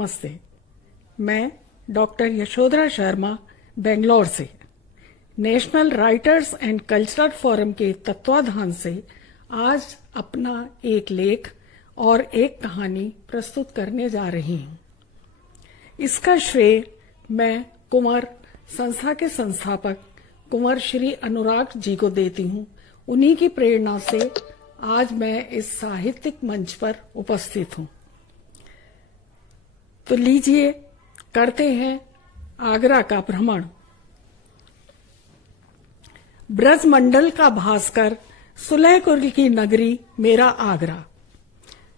नमस्ते। मैं डॉक्टर यशोधरा शर्मा बेंगलोर से national writers and cultural forum के तत्वाधान से आज अपना एक लेख और एक कहानी प्रस्तुत करने जा रही हूँ। इसका श्रेय मैं कुंवर संस्था के संस्थापक कुंवर श्री अनुराग जी को देती हूँ। उन्हीं की प्रेरणा से आज मैं इस साहित्यिक मंच पर उपस्थित हूँ। तो लीजिए करते हैं आगरा का भ्रमण। ब्रजमंडल का भास्कर, सुलहकुल की नगरी मेरा आगरा।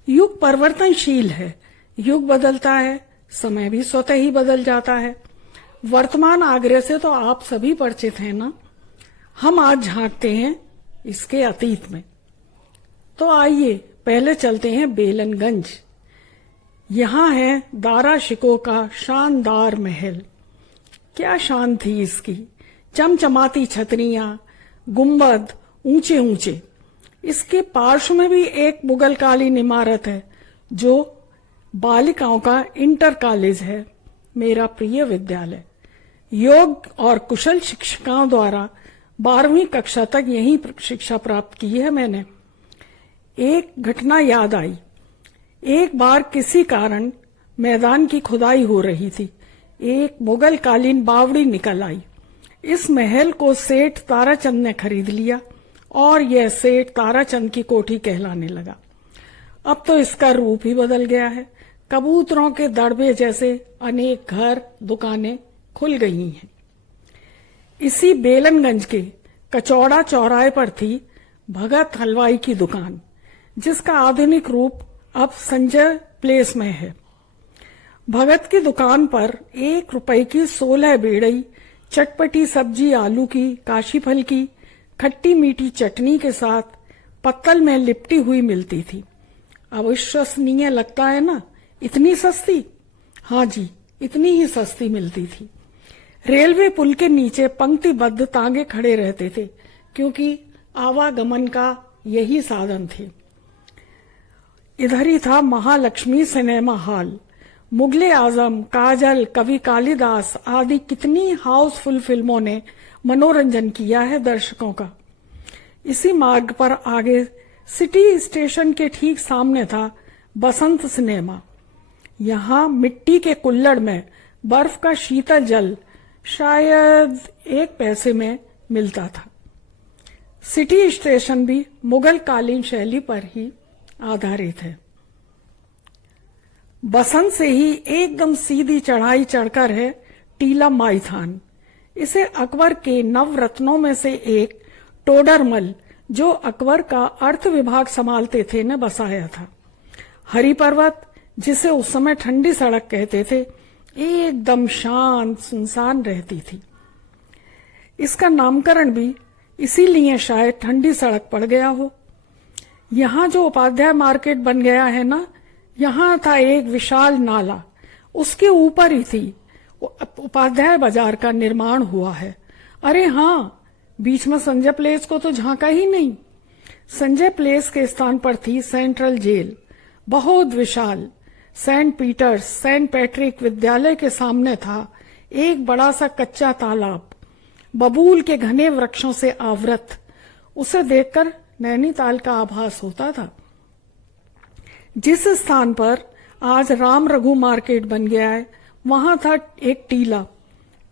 युग परिवर्तनशील है, युग बदलता है, समय भी स्वतः ही बदल जाता है। वर्तमान आगरे से तो आप सभी परिचित हैं ना। हम आज झांकते हैं इसके अतीत में। तो आइए पहले चलते हैं बेलनगंज। यहाँ है दारा शिकोह का शानदार महल। क्या शान थी इसकी, चमचमाती छतरियां, गुंबद ऊंचे ऊंचे। इसके पार्श्व में भी एक मुगलकालीन इमारत है जो बालिकाओं का इंटर कॉलेज है, मेरा प्रिय विद्यालय। योग और कुशल शिक्षिकाओं द्वारा 12वीं कक्षा तक यहीं शिक्षा प्राप्त की है मैंने। एक घटना याद आई। एक बार किसी कारण मैदान की खुदाई हो रही थी। एक मुगल कालीन बावड़ी निकल आई। इस महल को सेठ ताराचंद ने खरीद लिया और यह सेठ ताराचंद की कोठी कहलाने लगा। अब तो इसका रूप ही बदल गया है। कबूतरों के दड़बे जैसे अनेक घर दुकानें खुल गई हैं। इसी बेलनगंज के कचौड़ा चौराहे पर थी भगत हलवाई की दुकान, जिसका आधुनिक रूप अब संजय प्लेस में है। भगत की दुकान पर 1 रुपए की 16 बेड़ई चटपटी सब्जी आलू की, काशी फल की, खट्टी मीठी चटनी के साथ पत्तल में लिपटी हुई मिलती थी। अविश्वसनीय लगता है ना, इतनी सस्ती। हाँ जी, इतनी ही सस्ती मिलती थी। रेलवे पुल के नीचे पंक्तिबद्ध तांगे खड़े रहते थे, क्योंकि आवागमन का यही साधन थे। इधर ही था महालक्ष्मी सिनेमा हॉल। मुगले आजम, काजल, कवि कालिदास आदि कितनी हाउसफुल फिल्मों ने मनोरंजन किया है दर्शकों का। इसी मार्ग पर आगे सिटी स्टेशन के ठीक सामने था बसंत सिनेमा। यहाँ मिट्टी के कुल्हड़ में बर्फ का शीतल जल शायद 1 पैसे में मिलता था। सिटी स्टेशन भी मुगल कालीन शैली पर ही आधारित है। बसंत से ही एकदम सीधी चढ़ाई चढ़कर है टीला माईथान। इसे अकबर के नवरत्नों में से एक टोडरमल, जो अकबर का अर्थ विभाग संभालते थे, ने बसाया था। हरि पर्वत, जिसे उस समय ठंडी सड़क कहते थे, एकदम शांत सुनसान रहती थी। इसका नामकरण भी इसीलिए शायद ठंडी सड़क पड़ गया हो। यहाँ जो उपाध्याय मार्केट बन गया है ना, यहाँ था एक विशाल नाला, उसके ऊपर ही थी उपाध्याय बाजार का निर्माण हुआ है। अरे हाँ, बीच में संजय प्लेस को तो झांका ही नहीं। संजय प्लेस के स्थान पर थी सेंट्रल जेल, बहुत विशाल। सेंट पीटर्स सेंट पैट्रिक विद्यालय के सामने था एक बड़ा सा कच्चा तालाब, बबूल के घने वृक्षों से आवृत। उसे देखकर नैनीताल का आभास होता था। जिस स्थान पर आज राम रघु मार्केट बन गया है, वहां था एक टीला।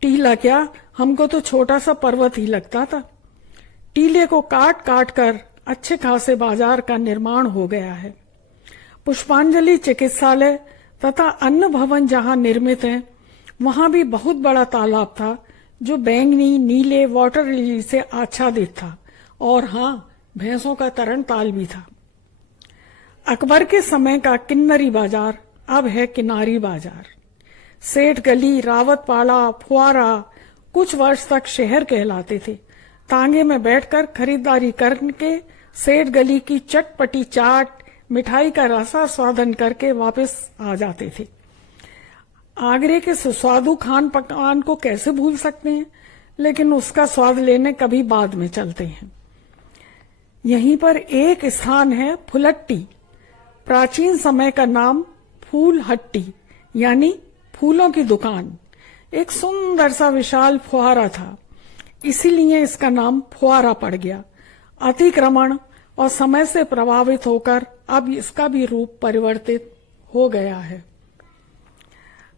टीला क्या, हमको तो छोटा सा पर्वत ही लगता था। टीले को काट काट कर अच्छे खासे बाजार का निर्माण हो गया है। पुष्पांजलि चिकित्सालय तथा अन्य भवन जहां निर्मित हैं, वहां भी बहुत बड़ा तालाब था, जो बैंगनी नीले वाटर लिली से आच्छादित था। और हाँ, भैंसों का तरण ताल भी था। अकबर के समय का किन्नरी बाजार अब है किनारी बाजार। सेठ गली, रावत पाड़ा, फुआरा कुछ वर्ष तक शहर कहलाते थे। तांगे में बैठकर खरीदारी करके सेठ गली की चटपटी चाट, मिठाई का रसा स्वादन करके वापस आ जाते थे। आगरे के सुस्वादु खान पकवान को कैसे भूल सकते हैं, लेकिन उसका स्वाद लेने कभी बाद में चलते हैं। यहीं पर एक स्थान है फुलट्टी। प्राचीन समय का नाम फूल हट्टी यानी फूलों की दुकान। एक सुंदर सा विशाल फुहारा था, इसीलिए इसका नाम फुहारा पड़ गया। अतिक्रमण और समय से प्रभावित होकर अब इसका भी रूप परिवर्तित हो गया है।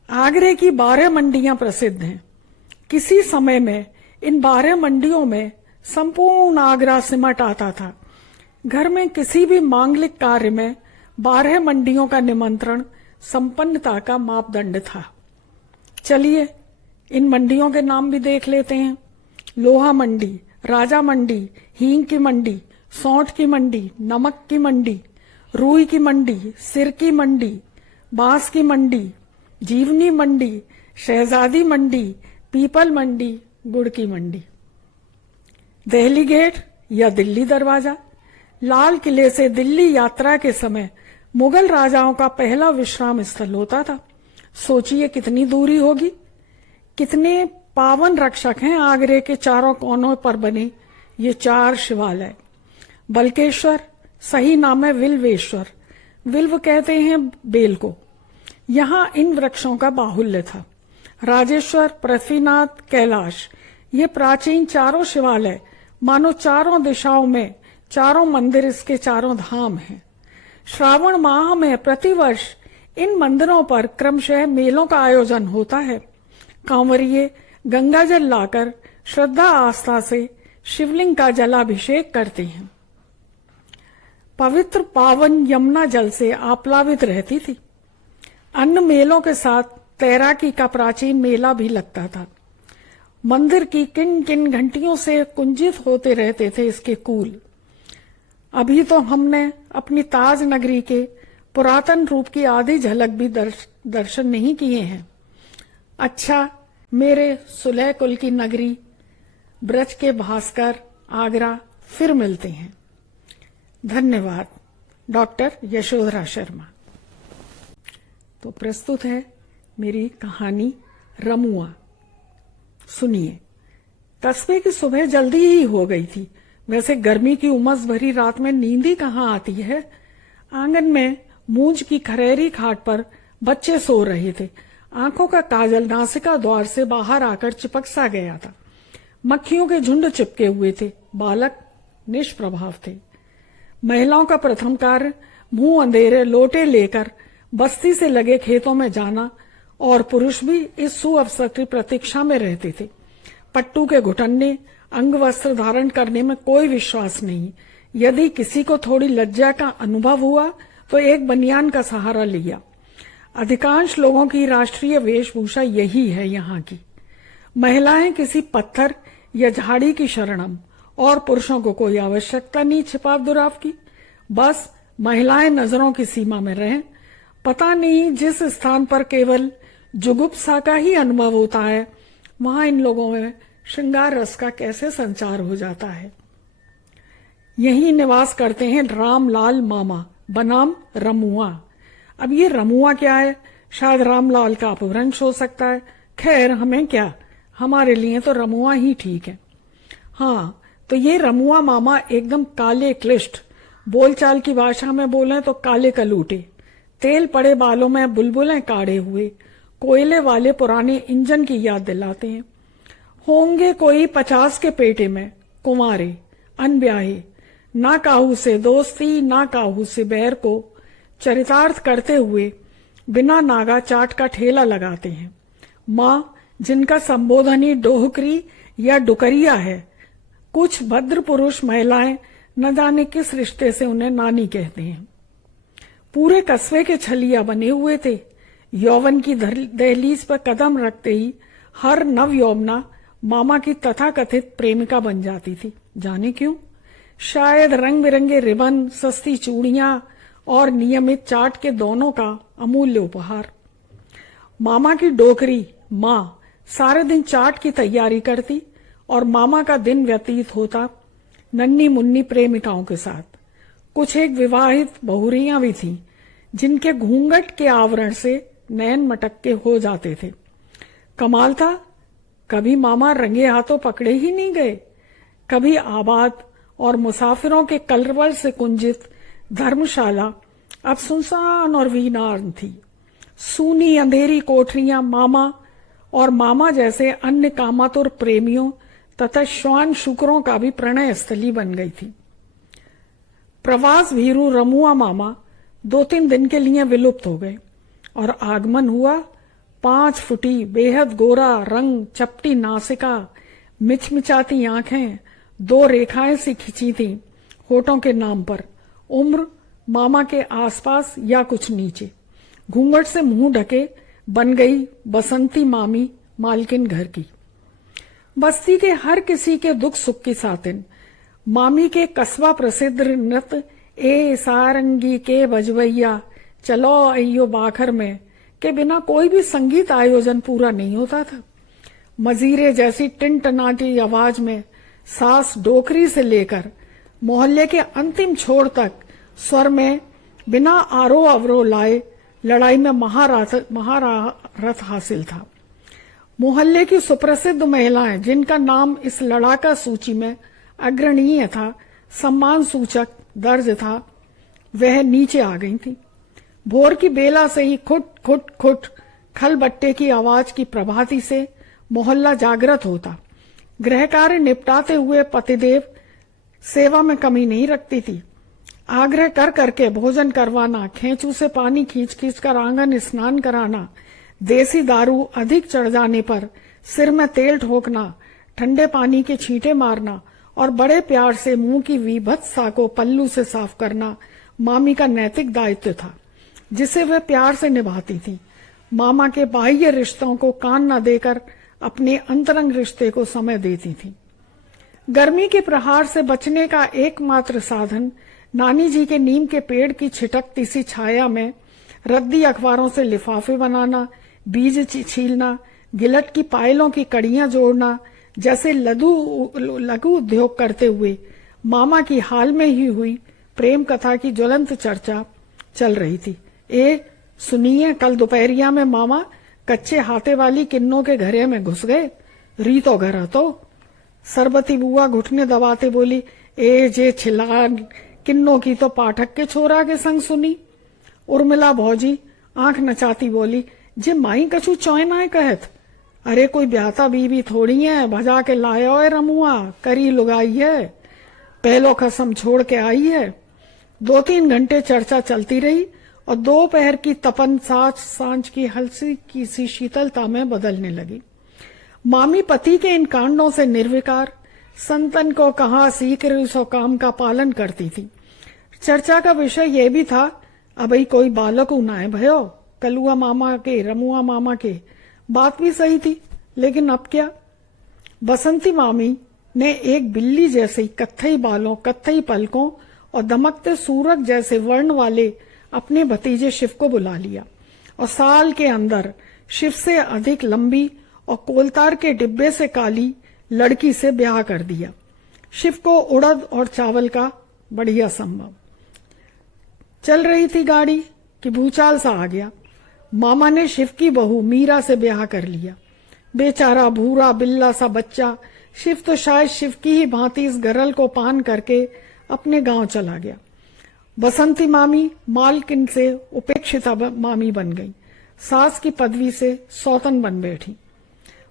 आगरे की 12 मंडियां प्रसिद्ध हैं। किसी समय में इन 12 मंडियों में संपूर्ण आगरा सिमट आता था। घर में किसी भी मांगलिक कार्य में 12 मंडियों का निमंत्रण संपन्नता का मापदंड था। चलिए इन मंडियों के नाम भी देख लेते हैं। लोहा मंडी, राजा मंडी, हींग की मंडी, सौंठ की मंडी, नमक की मंडी, रुई की मंडी, सिर की मंडी, बांस की मंडी, जीवनी मंडी, शहजादी मंडी, पीपल मंडी, गुड़ की मंडी। दिल्ली गेट या दिल्ली दरवाजा लाल किले से दिल्ली यात्रा के समय मुगल राजाओं का पहला विश्राम स्थल होता था। सोचिए कितनी दूरी होगी। कितने पावन रक्षक हैं आगरे के चारों कोनों पर बने ये 4 शिवालय। बल्केश्वर, सही नाम है विल्वेश्वर। विल्व कहते हैं बेल को। यहाँ इन वृक्षों का बाहुल्य था। राजेश्वर, पृथ्वीनाथ, कैलाश, ये प्राचीन चारों शिवालय मानो चारों दिशाओं में चारों मंदिर इसके चारों धाम हैं। श्रावण माह में प्रतिवर्ष इन मंदिरों पर क्रमशः मेलों का आयोजन होता है। कांवरिये गंगा जल लाकर श्रद्धा आस्था से शिवलिंग का जलाभिषेक करते हैं। पवित्र पावन यमुना जल से आप्लावित रहती थी। अन्य मेलों के साथ तैराकी का प्राचीन मेला भी लगता था। मंदिर की किन किन घंटियों से कुंजित होते रहते थे इसके कूल। अभी तो हमने अपनी ताज नगरी के पुरातन रूप की आधी झलक भी दर्शन नहीं किए हैं। अच्छा, मेरे सुलह कुल की नगरी ब्रज के भास्कर आगरा फिर मिलते हैं। धन्यवाद। डॉक्टर यशोधरा शर्मा। तो प्रस्तुत है मेरी कहानी रमुआ। सुनिए। कस्बे की सुबह जल्दी ही हो गई थी। वैसे गर्मी की उमस भरी रात में नींद ही कहाँ आती है। आंगन में मूंज की खरेरी खाट पर बच्चे सो रहे थे। आंखों का काजल नासिका द्वार से बाहर आकर चिपक सा गया था। मक्खियों के झुंड चिपके हुए थे। बालक निष्प्रभाव थे। महिलाओं का प्रथम कार्य मुंह अंधेरे लोटे लेकर बस्ती से लगे खेतों में जाना और पुरुष भी इस सुअवसर की प्रतीक्षा में रहते थे। पट्टू के घुटने, अंग वस्त्र धारण करने में कोई विश्वास नहीं। यदि किसी को थोड़ी लज्जा का अनुभव हुआ तो एक बनियान का सहारा लिया। अधिकांश लोगों की राष्ट्रीय वेशभूषा यही है यहाँ की। महिलाएं किसी पत्थर या झाड़ी की शरणम और पुरुषों को कोई आवश्यकता नहीं छिपाव दुराव की। बस महिलाएं नजरों की सीमा में रहें। पता नहीं जिस स्थान पर केवल जुगुप्सा का ही अनुभव होता है वहां इन लोगों में श्रृंगार रस का कैसे संचार हो जाता है। यहीं निवास करते हैं रामलाल मामा बनाम रमुआ। अब ये रमुआ क्या है? शायद रामलाल का अपभ्रंश हो सकता है। खैर हमें क्या, हमारे लिए तो रमुआ ही ठीक है। हाँ, तो ये रमुआ मामा एकदम काले क्लिष्ट, बोलचाल की भाषा में बोले तो काले कलूटे, तेल पड़े बालों में बुलबुलें काढ़े हुए, कोयले वाले पुराने इंजन की याद दिलाते हैं। होंगे कोई 50 के पेटे में, कुंवारे, अनब्याहे, ना काहू से दोस्ती ना काहू से बैर को चरितार्थ करते हुए बिना नागा चाट का ठेला लगाते हैं। माँ जिनका संबोधन ही डोहकरी या डुकरिया है। कुछ भद्र पुरुष महिलाएं न जाने किस रिश्ते से उन्हें नानी कहते हैं। पूरे कस्बे के छलिया बने हुए थे। यौवन की दहलीज पर कदम रखते ही हर नव यौवना मामा की तथाकथित प्रेमिका बन जाती थी। जाने क्यों? शायद रंग बिरंगे रिबन, सस्ती चूड़ियां और नियमित चाट के दोनों का अमूल्य उपहार। मामा की डोकरी माँ सारे दिन चाट की तैयारी करती और मामा का दिन व्यतीत होता नन्ही मुन्नी प्रेमिकाओं के साथ। कुछ एक विवाहित बहुरियां भी थीं जिनके घूंघट के आवरण से नयन मटक्के हो जाते थे। कमाल था, कभी मामा रंगे हाथों पकड़े ही नहीं गए। कभी आबाद और मुसाफिरों के कलरव से कुंजित धर्मशाला अब सुनसान और वीरान थी। सूनी अंधेरी कोठरियां मामा और मामा जैसे अन्य कामातुर प्रेमियों तथा श्वान शुकरों का भी प्रणय स्थली बन गई थी। प्रवास भीरू रमुआ मामा 2-3 दिन के लिए विलुप्त हो गए और आगमन हुआ 5 फुटी बेहद गोरा रंग, चपटी नासिका, मिचमिचाती आंखें, 2 रेखाएं सी खिंची थी होठों के नाम पर, उम्र मामा के आसपास या कुछ नीचे, घूंघट से मुंह ढके बन गई बसंती मामी मालकिन घर की। बस्ती के हर किसी के दुख सुख की सातिन मामी के कस्बा प्रसिद्ध नृत्य ए सारंगी के बजवैया चलो अयो बाखर में के बिना कोई भी संगीत आयोजन पूरा नहीं होता था। मजीरे जैसी टिनटनाटी आवाज में सास डोकरी से लेकर मोहल्ले के अंतिम छोर तक स्वर में बिना आरो अवरो लाए लड़ाई में महारथ हासिल था। मोहल्ले की सुप्रसिद्ध महिलाएं जिनका नाम इस लड़ाका सूची में अग्रणीय था, सम्मान सूचक दर्ज था, वह नीचे आ गई थी। भोर की बेला से ही खुट खुट खुट खलबट्टे की आवाज की प्रभाती से मोहल्ला जागृत होता। गृह कार्य निपटाते हुए पतिदेव सेवा में कमी नहीं रखती थी। आग्रह कर करके भोजन करवाना, खेचू से पानी खींच खींच कर आंगन स्नान कराना, देसी दारू अधिक चढ़ जाने पर सिर में तेल ठोकना, ठंडे पानी के छींटे मारना और बड़े प्यार से मुंह की विभत्सा को पल्लू से साफ करना मामी का नैतिक दायित्व था, जिसे वह प्यार से निभाती थी। मामा के बाह्य रिश्तों को कान न देकर अपने अंतरंग रिश्ते को समय देती थी। गर्मी के प्रहार से बचने का एकमात्र साधन नानी जी के नीम के पेड़ की छिटकती सी छाया में रद्दी अखबारों से लिफाफे बनाना, बीज छीलना, गिलट की पायलों की कड़ियां जोड़ना जैसे लघु उद्योग करते हुए मामा की हाल में ही हुई प्रेम कथा की ज्वलंत चर्चा चल रही थी। सुनिए, कल दोपहरिया में मामा कच्चे हाथे वाली किन्नों के घरे में घुस गए। रीतो घर तो सरबती बुआ घुटने दबाते बोली, जे छिलान किन्नों की तो पाठक के छोरा के संग सुनी। उर्मिला भौजी आंख नचाती बोली, जे माई कछु चौनाए कहत, अरे कोई ब्याता बीवी थोड़ी है, भजा के लायो है रमुआ, करी लुगाई है, पहलो कसम छोड़ के आई है। 2-3 घंटे चर्चा चलती रही और दोपहर की तपन सांझ की हल्की की सी शीतलता में बदलने लगी। मामी पति के इन कांडों से निर्विकार, संतन को कहा सीख सो काम का पालन करती थी। चर्चा का विषय यह भी था, अबई कोई बालक उनाए भयो, कलुआ मामा के, रमुआ मामा के। बात भी सही थी, लेकिन अब क्या। बसंती मामी ने एक बिल्ली जैसे कत्थई बालों, कत्थई पलकों और दमकते सूरज जैसे वर्ण वाले अपने भतीजे शिव को बुला लिया और साल के अंदर शिव से अधिक लंबी और कोलतार के डिब्बे से काली लड़की से ब्याह कर दिया। शिव को उड़द और चावल का बढ़िया संभव। चल रही थी गाड़ी कि भूचाल सा आ गया। मामा ने शिव की बहू मीरा से ब्याह कर लिया। बेचारा भूरा बिल्ला सा बच्चा शिव तो शायद शिव की ही भांति इस गरल को पान करके अपने गांव चला गया। बसंती मामी मालकिन से उपेक्षिता मामी बन गई। सास की पदवी से सौतन बन बैठी।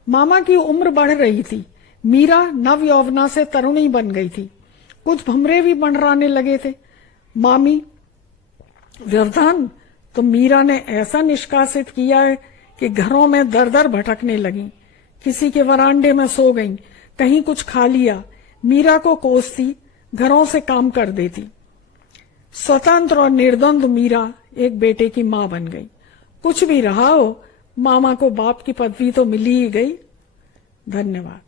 मामा की उम्र बढ़ रही थी। मीरा नव यौवना से तरुणी बन गई थी। कुछ भमरे भी मंडराने लगे थे। मामी व्यवधान तो मीरा ने ऐसा निष्कासित किया है कि घरों में दर दर भटकने लगी। किसी के वरांडे में सो गईं, कहीं कुछ खा लिया। मीरा को कोसती, घरों से काम कर देती। स्वतंत्र और निर्द्वंद मीरा एक बेटे की मां बन गई। कुछ भी रहा हो, मामा को बाप की पदवी तो मिली ही गई। धन्यवाद।